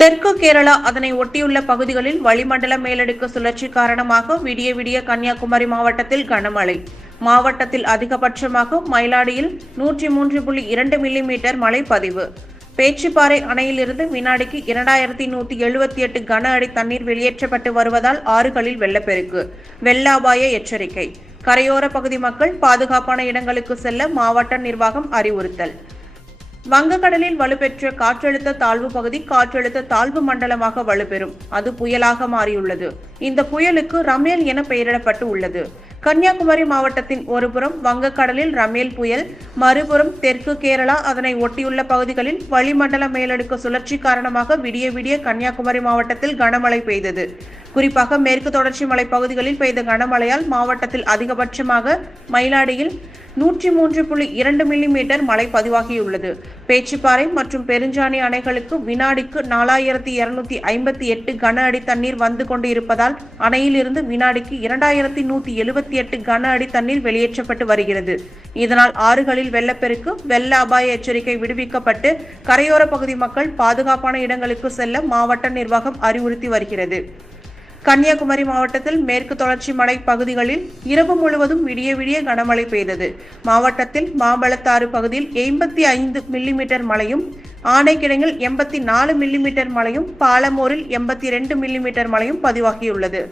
தெற்கு கேரளா அதனை ஒட்டியுள்ள பகுதிகளில் வளிமண்டல மேலடுக்கு சுழற்சி காரணமாக விடிய விடிய கன்னியாகுமரி மாவட்டத்தில் கனமழை. மாவட்டத்தில் அதிகபட்சமாக மயிலாடியில் 103.2 மில்லிமீட்டர் மழை பதிவு. பேச்சிப்பாறை அணையிலிருந்து வினாடிக்கு 2178 கன அடி தண்ணீர் வெளியேற்றப்பட்டு வருவதால் ஆறுகளில் வெள்ளப்பெருக்கு. வெள்ள அபாய எச்சரிக்கை. கரையோர பகுதி மக்கள் பாதுகாப்பான இடங்களுக்கு செல்ல மாவட்ட நிர்வாகம் அறிவுறுத்தல். வங்கக்கடலில் வலுப்பெற்ற காற்றழுத்த தாழ்வு பகுதி காற்றழுத்த தாழ்வு மண்டலமாக வலுப்பெறும். அது புயலாக மாறியுள்ளது. இந்த புயலுக்கு ரமேல் என பெயரிடப்பட்டு உள்ளது. கன்னியாகுமரி மாவட்டத்தின் ஒருபுறம் வங்கக்கடலில் ரமேல் புயல், மறுபுறம் தெற்கு கேரளா அதனை ஒட்டியுள்ள பகுதிகளில் வளிமண்டல மேலடுக்கு சுழற்சி காரணமாக விடிய விடிய கன்னியாகுமரி மாவட்டத்தில் கனமழை பெய்தது. குறிப்பாக மேற்கு தொடர்ச்சி மலை பகுதிகளில் பெய்த கனமழையால் மாவட்டத்தில் அதிகபட்சமாக மயிலாடியில் 103.2 மில்லிமீட்டர் மழை பதிவாகியுள்ளது. பேச்சிப்பாறை மற்றும் பெருஞ்சாணி அணைகளுக்கு வினாடிக்கு 4258 கன அடி தண்ணீர் வந்து கொண்டு இருப்பதால் அணையிலிருந்து வினாடிக்கு 2178 கன அடி தண்ணீர் வெளியேற்றப்பட்டு வருகிறது. இதனால் ஆறுகளில் வெள்ளப்பெருக்கு, வெள்ள அபாய எச்சரிக்கை விடுவிக்கப்பட்டு கரையோர பகுதி மக்கள் பாதுகாப்பான இடங்களுக்கு செல்ல மாவட்ட நிர்வாகம் அறிவுறுத்தி வருகிறது. கன்னியாகுமரி மாவட்டத்தில் மேற்கு தொடர்ச்சி மலை பகுதிகளில் இரவு முழுவதும் விடிய விடிய கனமழை பெய்தது. மாவட்டத்தில் மாம்பழத்தாறு பகுதியில் 85 மில்லிமீட்டர் மழையும், ஆனைக்கிடங்கில் 84 மில்லிமீட்டர் மழையும், பாலமூரில் 82 மில்லிமீட்டர் மழையும் பதிவாகியுள்ளது.